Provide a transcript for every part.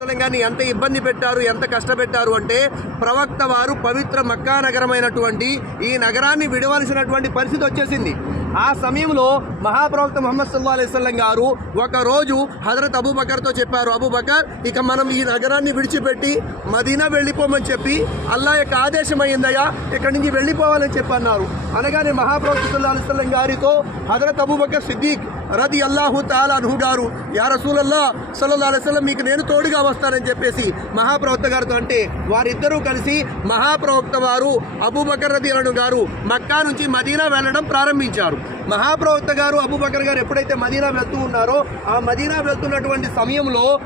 కానీ ఎంత ఇబ్బంది పెట్టారు ఎంత కష్టపెట్టారు అంటే ప్రవక్త వారు పవిత్ర మక్కా నగరమైనటువంటి ఈ నగరాన్ని విడవలసినటువంటి పరిస్థితి వచ్చేసింది. ఆ సమయంలో మహాప్రవక్త మొహమ్మద్ సల్లా అలైస్లం గారు ఒక రోజు హజరత్ అబూబకర్తో చెప్పారు అబూబకర్ ఇక మనం ఈ నగరాన్ని విడిచిపెట్టి మదీనా వెళ్ళిపోమని చెప్పి అల్లా యొక్క ఆదేశం అయిందయ్యా ఇక్కడి నుంచి వెళ్ళిపోవాలని చెప్పి అన్నారు. అనగానే మహాప్రవక్త సల్లా అలైస్లం గారితో హజరత్ అబూబకర్ సిద్దీక్ రది అల్లాహు తాలా అనుహు గారు యా రసూలల్లా సల్లల్లాహు మీకు నేను తోడుగా వస్తానని చెప్పేసి మహాప్రవక్త గారితో అంటే వారిద్దరూ కలిసి మహాప్రవక్త వారు అబూబకర్ రది అను గారు మక్కా నుంచి మదీనా వెళ్ళడం ప్రారంభించారు. మహాప్రవక్త గారు అబూబకర్ గారు ఎప్పుడైతే మదీనా వెళ్తూ ఉన్నారో ఆ మదీనా వెళ్తున్నటువంటి సమయంలో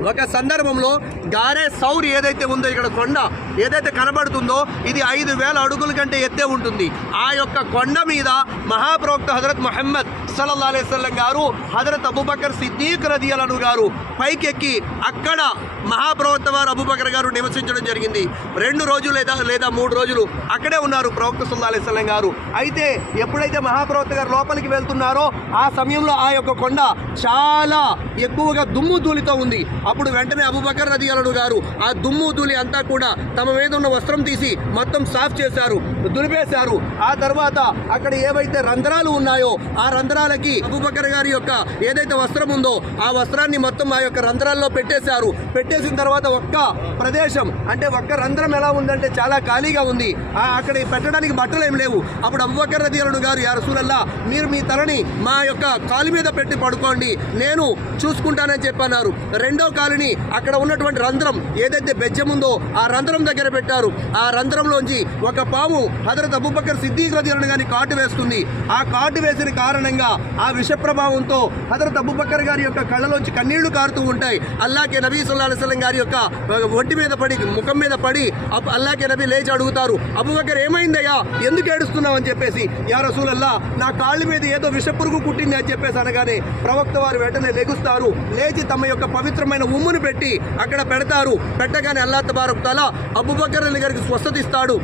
ఒక సందర్భంలో గారే సౌర్ ఏదైతే ఉందో ఇక్కడ కొండ ఏదైతే కనబడుతుందో ఇది ఐదు వేల అడుగుల కంటే ఎత్తే ఉంటుంది. ఆ యొక్క కొండ మీద మహాప్రవక్త హజరత్ మహమ్మద్ సల్లల్లా అలైవల్లం గారు హజరత్ అబుబకర్ సిద్దీక్ రదియలను గారు పైకెక్కి అక్కడ మహాప్రవక్త వారు అబుబకర్ గారు నివసించడం జరిగింది. రెండు రోజులు లేదా లేదా మూడు రోజులు అక్కడే ఉన్నారు ప్రవక్త సల్లా గారు. అయితే ఎప్పుడైతే మహాప్రవక్త గారు లోపలికి వెళ్తున్నారో ఆ సమయంలో ఆ యొక్క కొండ చాలా ఎక్కువగా దుమ్ము ధూళితో ఉంది. అప్పుడు వెంటనే అబుబకర్ రదియలను గారు ఆ దుమ్ము ధూళి అంతా కూడా తమ మీద ఉన్న వస్త్రం తీసి మొత్తం సాఫ్ చేశారు దులిపేశారు. ఆ తర్వాత అక్కడ ఏవైతే రంధ్రాలు ఉన్నాయో ఆ రంధ్రాలు రంధ్రాలకి అబుబకర్ గారి యొక్క ఏదైతే వస్త్రం ఉందో ఆ వస్త్రాన్ని మొత్తం ఆ యొక్క రంధ్రాల్లో పెట్టేశారు. పెట్టేసిన తర్వాత ఒక్క ప్రదేశం అంటే ఒక్క రంధ్రం ఎలా ఉందంటే చాలా ఖాళీగా ఉంది. ఆ అక్కడ పెట్టడానికి బట్టలు ఏం లేవు. అప్పుడు అబుబకర్ రదీలను గారు యారసూలల్లా మీరు మీ తలని మా యొక్క కాలు మీద పెట్టి పడుకోండి. నేను చూసుకుంటానని చెప్పన్నారు. రెండో కాలుని అక్కడ ఉన్నటువంటి రంధ్రం ఏదైతే బెజ్జం ఉందో ఆ రంధ్రం దగ్గర పెట్టారు. ఆ రంధ్రంలోంచి ఒక పాము హజరత్ అబూబకర్ సిద్దీక్ రదియలను గాని కాటు వేస్తుంది ఆ కాటు వేసిన కారణంగా ఆ విష ప్రభావంతో హజరత్ అబుబక్కర్ గారి యొక్క కళ్ళలోంచి కన్నీళ్ళు కారుతూ ఉంటాయి. అల్లాకే నబీ సుల్లా అలైస్లం గారి యొక్క ఒంటి మీద పడి ముఖం మీద పడి అప్- అల్లాకే నబీ లేచి అడుగుతారు అబుబక్కర్ ఏమైందయ్యా? ఎందుకు ఏడుస్తున్నావు? అని చెప్పేసి యా రసూలల్లా నా కాళ్ళ మీద ఏదో విషపురుగు కుట్టింది అని చెప్పేసి అనగానే ప్రవక్త వారు వెంటనే లెగుస్తారు. లేచి తమ యొక్క పవిత్రమైన ఉమ్మును పెట్టి అక్కడ పెడతారు. పెట్టగానే అల్లా తబారక్ తల అబుబక్కర్ అలీ గారికి స్వస్థతిస్తాడు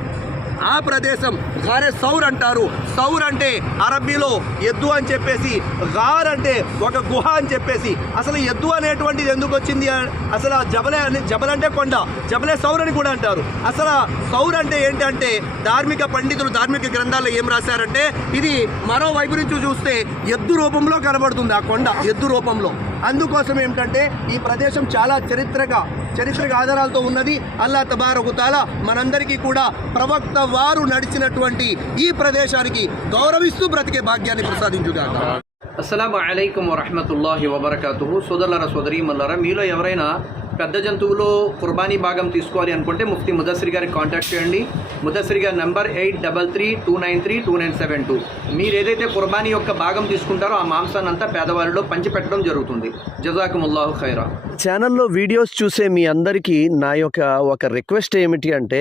ఆ ప్రదేశం గారే సౌర్ అంటారు. సౌర్ అంటే అరబీలో ఎద్దు అని చెప్పేసి గార్ అంటే ఒక గుహ అని చెప్పేసి. అసలు ఎద్దు అనేటువంటిది ఎందుకు వచ్చింది? అసలు ఆ జబలే అని జబల్ అంటే కొండ జబలే సౌర్ అని కూడా అంటారు. అసలు సౌర్ అంటే ఏంటంటే ధార్మిక పండితులు ధార్మిక గ్రంథాల్లో ఏం రాశారంటే ఇది మరో వైపు నుంచి చూస్తే ఎద్దు రూపంలో కనబడుతుంది ఆ కొండ ఎద్దు రూపంలో. అందుకోసం ఏమిటంటే ఈ ప్రదేశం చాలా చరిత్రగా చరిత్రక ఆధారాలతో ఉన్నది. అల్లా తబారకుతాల మనందరికీ కూడా ప్రవక్త వారు నడిచినటువంటి ఈ ప్రదేశానికి గౌరవిస్తూ బ్రతికే భాగ్యాన్ని ప్రసాదించుగాక. అస్సలం అలైకుం వరహమతుల్లాహి వబర్కాతుహు. సోదరులరా సోదరీమల్లారా మీలో ఎవరైనా పెద్ద జంతువులో కుర్బానీ భాగం తీసుకోవాలి అనుకుంటే ముఫ్తి ముదస్సిర్ గారికి కాంటాక్ట్ చేయండి. ముదస్సిర్ గారి number eight double three two nine three two nine seven two. మీరు ఏదైతే కుర్బానీ యొక్క భాగం తీసుకుంటారో ఆ మాంసాన్ని అంతా పేదవారిలో పంచిపెట్టడం జరుగుతుంది. జజాకుముల్లాహు ఖైరా. ఛానల్లో వీడియోస్ చూసే మీ అందరికీ నా యొక్క ఒక రిక్వెస్ట్ ఏమిటి అంటే